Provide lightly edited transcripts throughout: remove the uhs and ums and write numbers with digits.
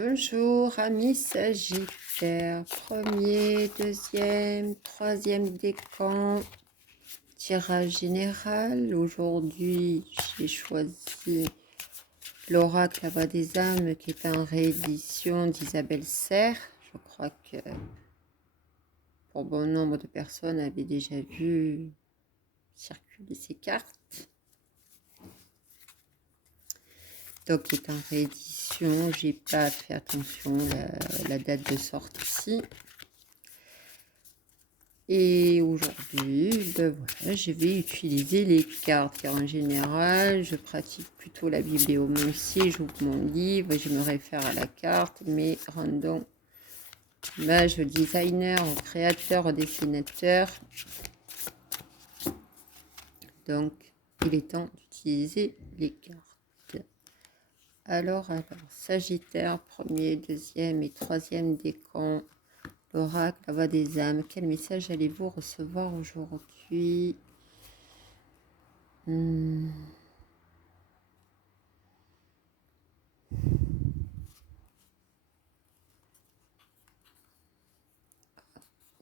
Bonjour, amis Sagittaire. Premier, deuxième, troisième décan. Tirage général. Aujourd'hui, j'ai choisi l'oracle La Voix des âmes qui est en réédition d'Isabelle Serre. Je crois que pour bon nombre de personnes avaient déjà vu circuler ces cartes. Donc, il est en réédition. J'ai pas fait attention à la date de sortie. Et aujourd'hui, ben voilà, je vais utiliser les cartes car en général, je pratique plutôt la bibliomancie, j'ouvre mon livre, je me réfère à la carte, mais rendons hommage au designer, au créateur, au dessinateur. Donc, il est temps d'utiliser les cartes. Alors, Sagittaire, premier, deuxième et troisième décan, l'oracle, la voix des âmes. Quel message allez-vous recevoir aujourd'hui? Il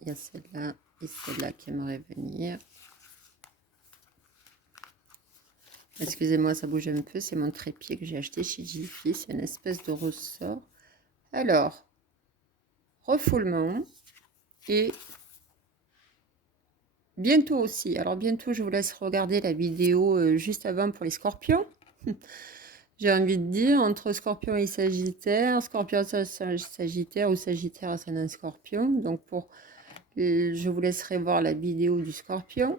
y a celle-là et celle-là qui aimerait venir. Excusez-moi, ça bouge un peu. C'est mon trépied que j'ai acheté chez Jiffy. C'est une espèce de ressort. Alors, refoulement. Et bientôt aussi. Alors, bientôt, je vous laisse regarder la vidéo juste avant pour les scorpions. J'ai envie de dire, entre Scorpion et Sagittaire, Scorpion Sagittaire ou Sagittaire ascendant Scorpion. Donc, je vous laisserai voir la vidéo du Scorpion.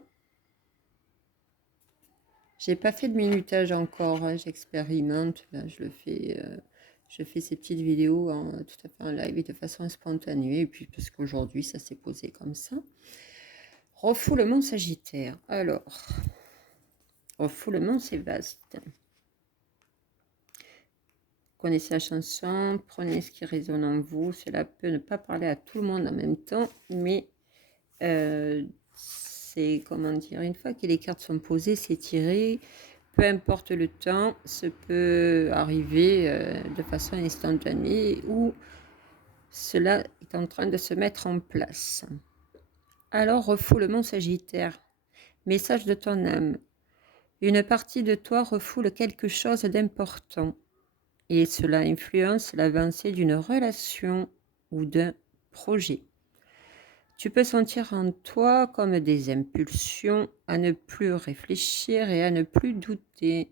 J'ai pas fait de minutage encore, hein, j'expérimente. Là, je fais ces petites vidéos tout à fait en live et de façon spontanée. Et puis, parce qu'aujourd'hui, ça s'est posé comme ça. Refoulement Sagittaire. Alors, refoulement, c'est vaste. Connaissez la chanson, prenez ce qui résonne en vous. Cela peut ne pas parler à tout le monde en même temps, mais c'est, comment dire, une fois que les cartes sont posées, c'est tiré. Peu importe le temps, ça peut arriver de façon instantanée ou cela est en train de se mettre en place. Alors, refoulement Sagittaire. Message de ton âme. Une partie de toi refoule quelque chose d'important et cela influence l'avancée d'une relation ou d'un projet. Tu peux sentir en toi comme des impulsions à ne plus réfléchir et à ne plus douter.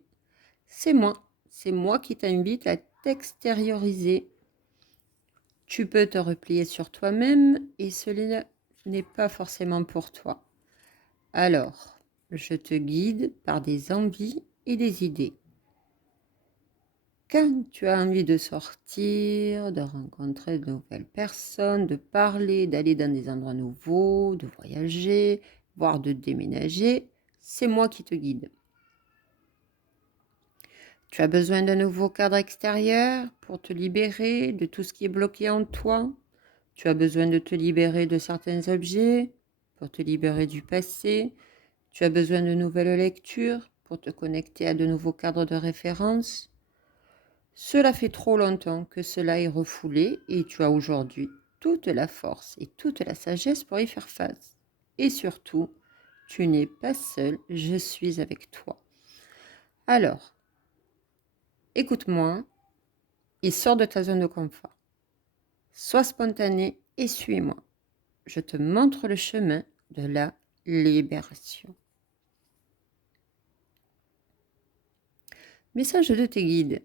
C'est moi qui t'invite à t'extérioriser. Tu peux te replier sur toi-même et cela n'est pas forcément pour toi. Alors, je te guide par des envies et des idées. Quand tu as envie de sortir, de rencontrer de nouvelles personnes, de parler, d'aller dans des endroits nouveaux, de voyager, voire de déménager, c'est moi qui te guide. Tu as besoin d'un nouveau cadre extérieur pour te libérer de tout ce qui est bloqué en toi. Tu as besoin de te libérer de certains objets pour te libérer du passé. Tu as besoin de nouvelles lectures pour te connecter à de nouveaux cadres de référence. Cela fait trop longtemps que cela est refoulé et tu as aujourd'hui toute la force et toute la sagesse pour y faire face. Et surtout, tu n'es pas seul, je suis avec toi. Alors, écoute-moi et sors de ta zone de confort. Sois spontané et suis-moi. Je te montre le chemin de la libération. Message de tes guides.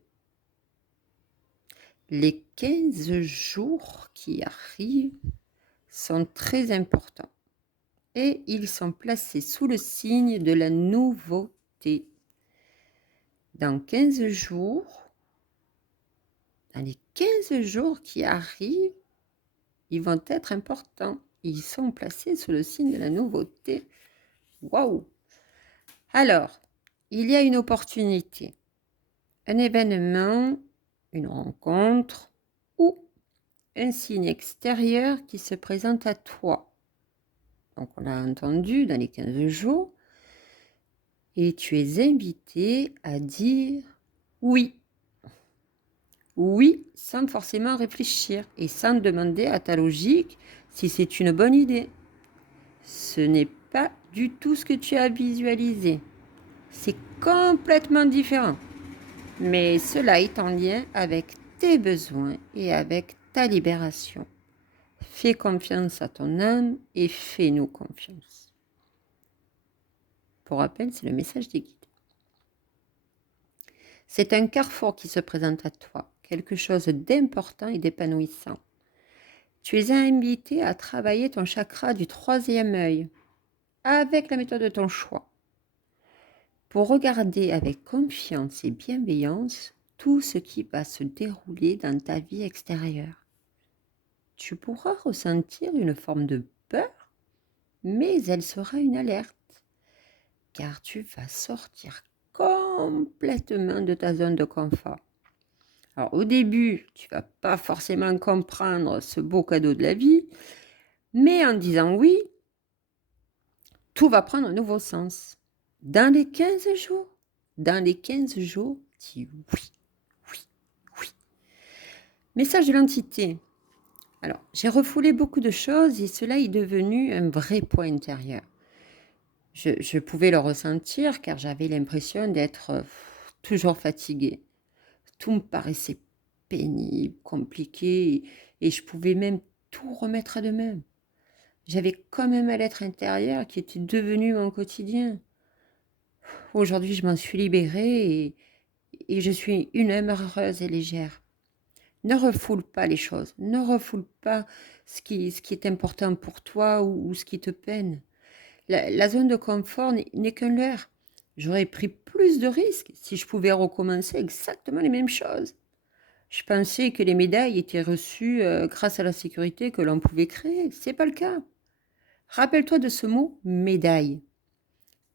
Les 15 jours qui arrivent sont très importants et ils sont placés sous le signe de la nouveauté. Dans 15 jours, dans les 15 jours qui arrivent, ils vont être importants. Ils sont placés sous le signe de la nouveauté. Waouh! Alors, il y a une opportunité, un événement, une rencontre ou un signe extérieur qui se présente à toi. Donc, on l'a entendu dans les 15 jours. Et tu es invité à dire oui. Oui, sans forcément réfléchir et sans demander à ta logique si c'est une bonne idée. Ce n'est pas du tout ce que tu as visualisé. C'est complètement différent. Mais cela est en lien avec tes besoins et avec ta libération. Fais confiance à ton âme et fais-nous confiance. Pour rappel, c'est le message des guides. C'est un carrefour qui se présente à toi, quelque chose d'important et d'épanouissant. Tu es invité à travailler ton chakra du troisième œil avec la méthode de ton choix pour regarder avec confiance et bienveillance tout ce qui va se dérouler dans ta vie extérieure. Tu pourras ressentir une forme de peur, mais elle sera une alerte, car tu vas sortir complètement de ta zone de confort. Alors au début, tu vas pas forcément comprendre ce beau cadeau de la vie, mais en disant oui, tout va prendre un nouveau sens. Dans les 15 jours, dis oui, oui, oui. Message de l'entité. Alors, j'ai refoulé beaucoup de choses et cela est devenu un vrai poids intérieur. Je pouvais le ressentir car j'avais l'impression d'être toujours fatiguée. Tout me paraissait pénible, compliqué et je pouvais même tout remettre à demain. J'avais comme un mal-être intérieur qui était devenu mon quotidien. Aujourd'hui, je m'en suis libérée et je suis une âme heureuse et légère. Ne refoule pas les choses, ne refoule pas ce qui est important pour toi ou ce qui te peine. La zone de confort n'est qu'un leurre. J'aurais pris plus de risques si je pouvais recommencer exactement les mêmes choses. Je pensais que les médailles étaient reçues grâce à la sécurité que l'on pouvait créer. C'est pas le cas. Rappelle-toi de ce mot médaille.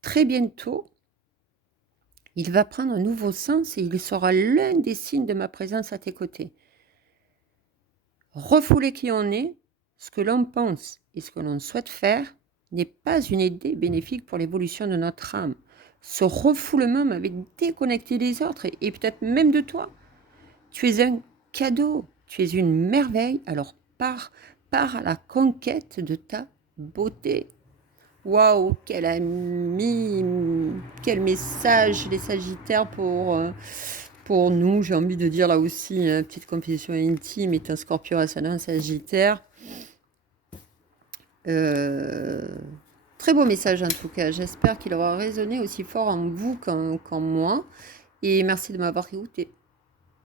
Très bientôt, il va prendre un nouveau sens et il sera l'un des signes de ma présence à tes côtés. Refouler qui on est, ce que l'on pense et ce que l'on souhaite faire n'est pas une idée bénéfique pour l'évolution de notre âme. Ce refoulement m'avait déconnecté des autres et peut-être même de toi. Tu es un cadeau, tu es une merveille, alors pars à la conquête de ta beauté. Waouh, quel ami, quel message les Sagittaires pour nous. J'ai envie de dire là aussi, petite confession intime, est un Scorpion ascendant Sagittaire. Très beau message en tout cas. J'espère qu'il aura résonné aussi fort en vous qu'en moi. Et merci de m'avoir écouté.